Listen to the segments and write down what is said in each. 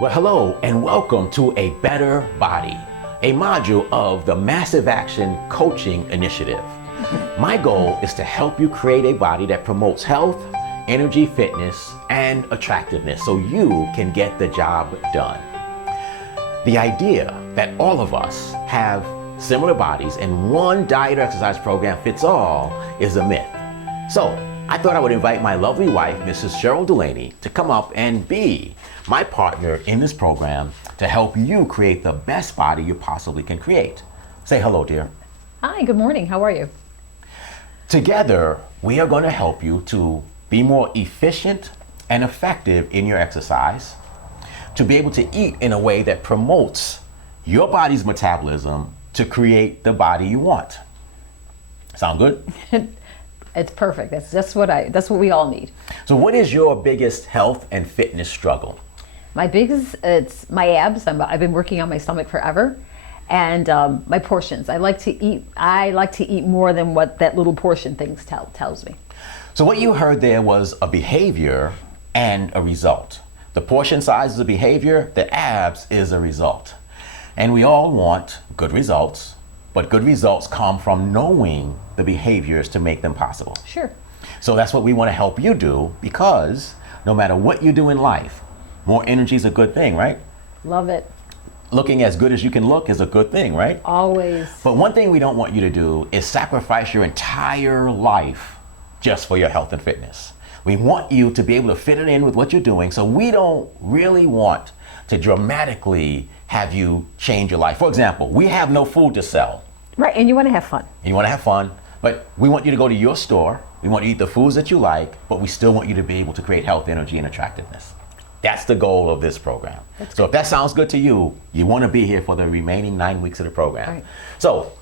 Well, hello and welcome to A Better Body, a module of the Massive Action Coaching Initiative. My goal is to help you create a body that promotes health, energy, fitness, and attractiveness so you can get the job done. The idea that all of us have similar bodies and one diet or exercise program fits all is a myth. So I thought I would invite my lovely wife, Mrs. Cheryl Delaney, to come up and be my partner in this program to help you create the best body you possibly can create. Say hello, dear. Hi, good morning. How are you? Together, we are going to help you to be more efficient and effective in your exercise, to be able to eat in a way that promotes your body's metabolism to create the body you want. Sound good? It's perfect. That's what we all need. So what is your biggest health and fitness struggle? My biggest, it's my abs. I've been working on my stomach forever, and my portions. I like to eat more than what that little portion thing tells me. So what you heard there was a behavior and a result. The portion size is a behavior, the abs is a result. And we all want good results, but good results come from knowing the behaviors to make them possible. Sure. So that's what we want to help you do, because no matter what you do in life, more energy is a good thing, right? Love it. Looking as good as you can look is a good thing, right? Always. But one thing we don't want you to do is sacrifice your entire life just for your health and fitness. We want you to be able to fit it in with what you're doing, so we don't really want to dramatically have you change your life. For example, we have no food to sell. Right, and you want to have fun. You want to have fun, but we want you to go to your store. We want you to eat the foods that you like, but we still want you to be able to create health, energy, and attractiveness. That's the goal of this program. So if that sounds good to you, you want to be here for the remaining 9 weeks of the program. Right. So,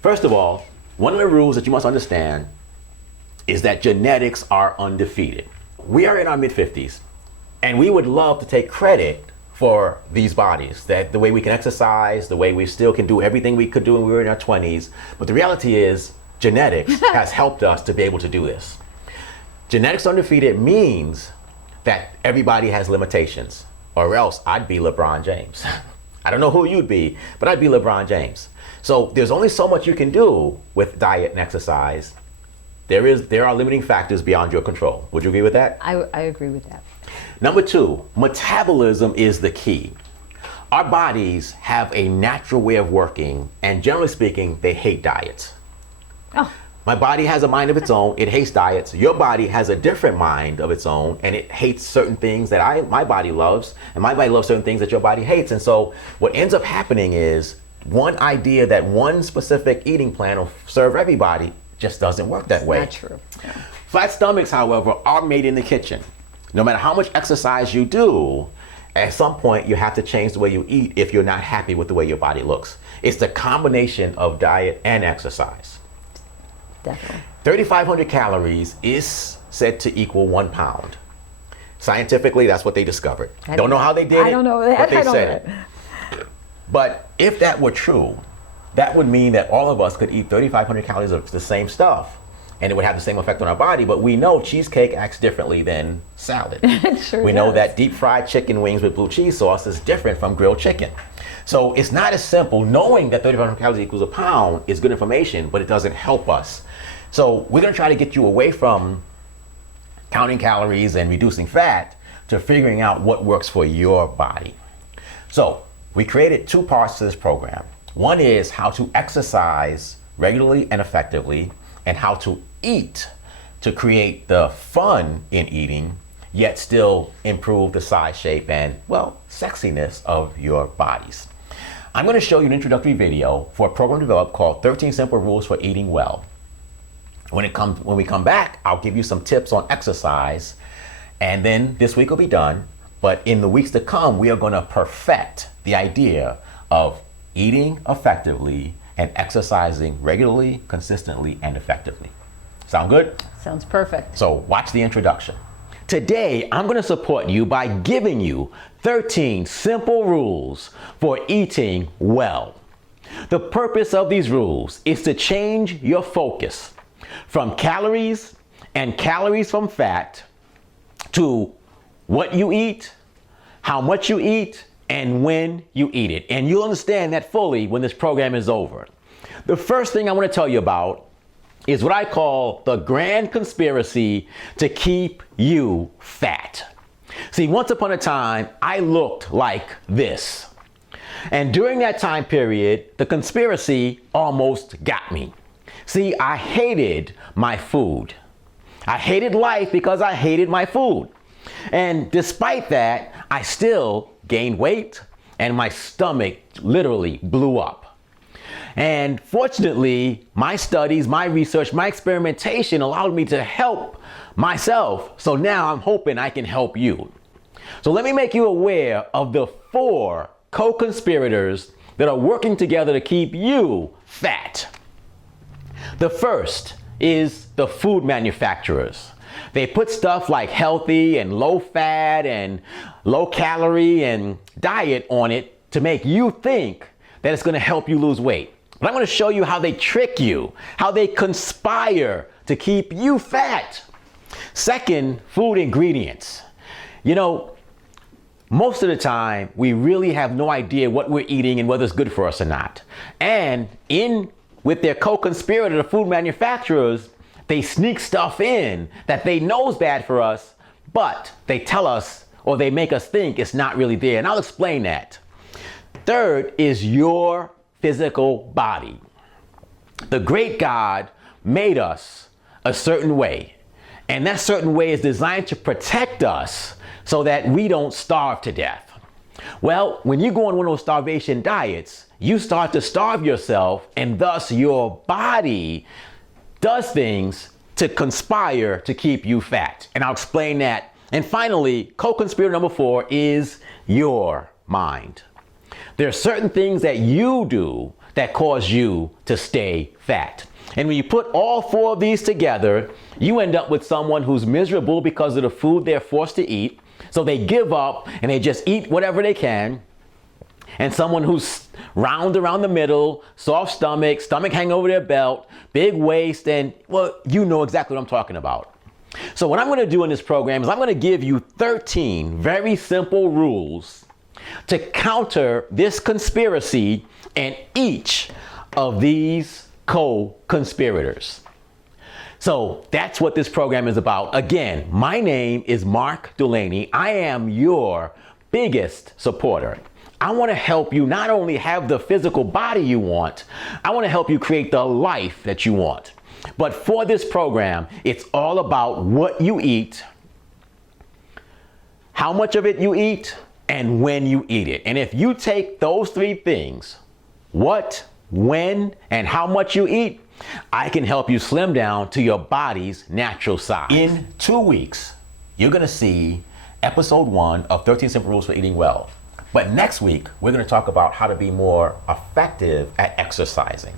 first of all, one of the rules that you must understand is that genetics are undefeated. We are in our mid-50s, and we would love to take credit for these bodies, that the way we can exercise, the way we still can do everything we could do when we were in our 20s. But the reality is, genetics has helped us to be able to do this. Genetics undefeated means that everybody has limitations, or else I'd be LeBron James. I don't know who you'd be, but I'd be LeBron James. So there's only so much you can do with diet and exercise. There are limiting factors beyond your control. Would you agree with that? I agree with that. Number two, metabolism is the key. Our bodies have a natural way of working, and generally speaking, they hate diets. Oh. My body has a mind of its own. It hates diets. Your body has a different mind of its own, and it hates certain things that my body loves, and my body loves certain things that your body hates. And so what ends up happening is one idea that one specific eating plan will serve everybody just doesn't work that way. Not true. Yeah. Flat stomachs, however, are made in the kitchen. No matter how much exercise you do, at some point you have to change the way you eat if you're not happy with the way your body looks. It's the combination of diet and exercise. Definitely. 3,500 calories is said to equal 1 pound. Scientifically, that's what they discovered. Don't know how they did it. I don't know that. But they I don't said it. But if that were true, that would mean that all of us could eat 3,500 calories of the same stuff, and it would have the same effect on our body. But we know cheesecake acts differently than salad. It sure We know does. that deep fried chicken wings with blue cheese sauce is different from grilled chicken. So it's not as simple. Knowing that 3,500 calories equals a pound is good information, but it doesn't help us. So we're going to try to get you away from counting calories and reducing fat to figuring out what works for your body. So we created 2 parts to this program. One is how to exercise regularly and effectively, and how to eat to create the fun in eating, yet still improve the size, shape, and, well, sexiness of your bodies. I'm going to show you an introductory video for a program developed called 13 Simple Rules for Eating Well. When we come back, I'll give you some tips on exercise, and then this week will be done. But in the weeks to come, we are going to perfect the idea of eating effectively and exercising regularly, consistently, and effectively. Sound good? Sounds perfect. So watch the introduction. Today, I'm going to support you by giving you 13 simple rules for eating well. The purpose of these rules is to change your focus from calories and calories from fat to what you eat, how much you eat, and when you eat it. And you'll understand that fully when this program is over. The first thing I want to tell you about is what I call the grand conspiracy to keep you fat. See, once upon a time, I looked like this. And during that time period, the conspiracy almost got me. See, I hated my food. I hated life because I hated my food. And despite that, I still gained weight and my stomach literally blew up. And fortunately, my studies, my research, my experimentation allowed me to help myself. So now I'm hoping I can help you. So let me make you aware of the 4 co-conspirators that are working together to keep you fat. The first is the food manufacturers. They put stuff like healthy and low fat and low calorie and diet on it to make you think that it's going to help you lose weight. But I'm going to show you how they trick you, how they conspire to keep you fat. Second, food ingredients. You know, most of the time, we really have no idea what we're eating and whether it's good for us or not. And with their co-conspirator, the food manufacturers, they sneak stuff in that they know is bad for us, but they tell us or they make us think it's not really there. And I'll explain that. Third is your physical body. The great God made us a certain way. And that certain way is designed to protect us so that we don't starve to death. Well, when you go on one of those starvation diets, you start to starve yourself, and thus your body does things to conspire to keep you fat. And I'll explain that. And finally, co-conspirator number 4 is your mind. There are certain things that you do that cause you to stay fat. And when you put all 4 of these together, you end up with someone who's miserable because of the food they're forced to eat. So they give up and they just eat whatever they can. And someone who's round around the middle, soft stomach, stomach hang over their belt, big waist, and well, you know exactly what I'm talking about. So what I'm going to do in this program is I'm going to give you 13 very simple rules to counter this conspiracy and each of these co-conspirators. So that's what this program is about. Again, my name is Mark Delaney. I am your biggest supporter. I want to help you not only have the physical body you want, I want to help you create the life that you want. But for this program, it's all about what you eat, how much of it you eat, and when you eat it. And if you take those 3 things, what, when, and how much you eat, I can help you slim down to your body's natural size. In 2 weeks, you're going to see episode 1 of 13 Simple Rules for Eating Well. But next week, we're going to talk about how to be more effective at exercising.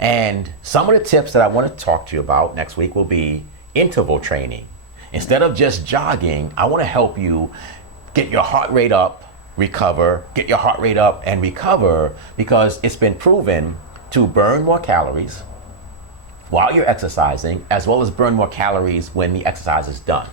And some of the tips that I want to talk to you about next week will be interval training. Instead of just jogging, I want to help you get your heart rate up, recover, get your heart rate up and recover, because it's been proven to burn more calories while you're exercising, as well as burn more calories when the exercise is done.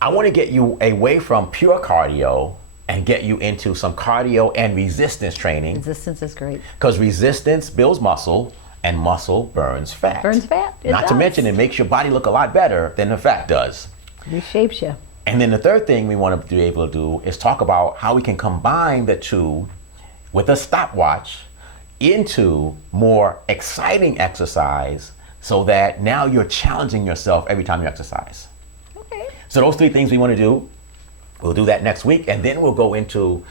I want to get you away from pure cardio and get you into some cardio and resistance training. Resistance is great. Because resistance builds muscle and muscle burns fat. Burns fat. Not to mention it makes your body look a lot better than the fat does. Reshapes you. And then the third thing we want to be able to do is talk about how we can combine the two with a stopwatch into more exciting exercise so that now you're challenging yourself every time you exercise. Okay. So those 3 things we want to do. We'll do that next week, and then we'll go into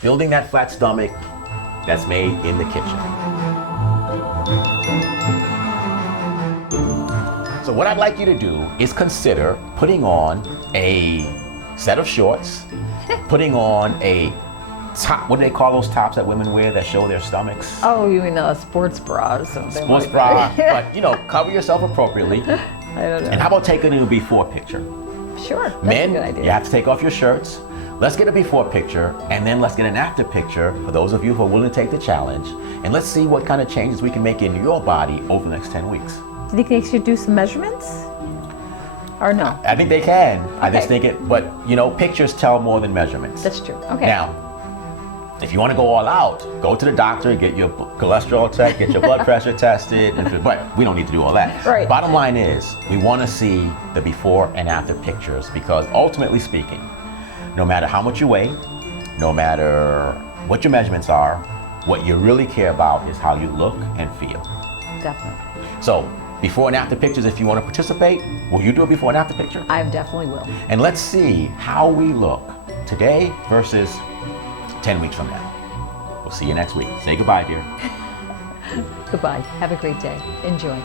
building that flat stomach that's made in the kitchen. So what I'd like you to do is consider putting on a set of shorts, putting on a top, what do they call those tops that women wear that show their stomachs? Oh, you mean a sports bra or something? Sports bra, but cover yourself appropriately. I don't know. And how about taking a before picture? Sure, that's Men, a good idea. you have to take off your shirts. Let's get a before picture, and then let's get an after picture for those of you who are willing to take the challenge. And let's see what kind of changes we can make in your body over the next 10 weeks. Do you think they should do some measurements? or no? I think they can. I just Okay. think it, but pictures tell more than measurements. That's true. Okay. Now, if you want to go all out, go to the doctor, get your cholesterol checked, get your blood pressure tested, but we don't need to do all that. Right. Bottom line is, we want to see the before and after pictures because ultimately speaking, no matter how much you weigh, no matter what your measurements are, what you really care about is how you look and feel. Definitely. So, before and after pictures, if you want to participate, will you do a before and after picture? I definitely will. And let's see how we look today versus 10 weeks from now. We'll see you next week. Say goodbye, dear. Goodbye. Have a great day. Enjoy.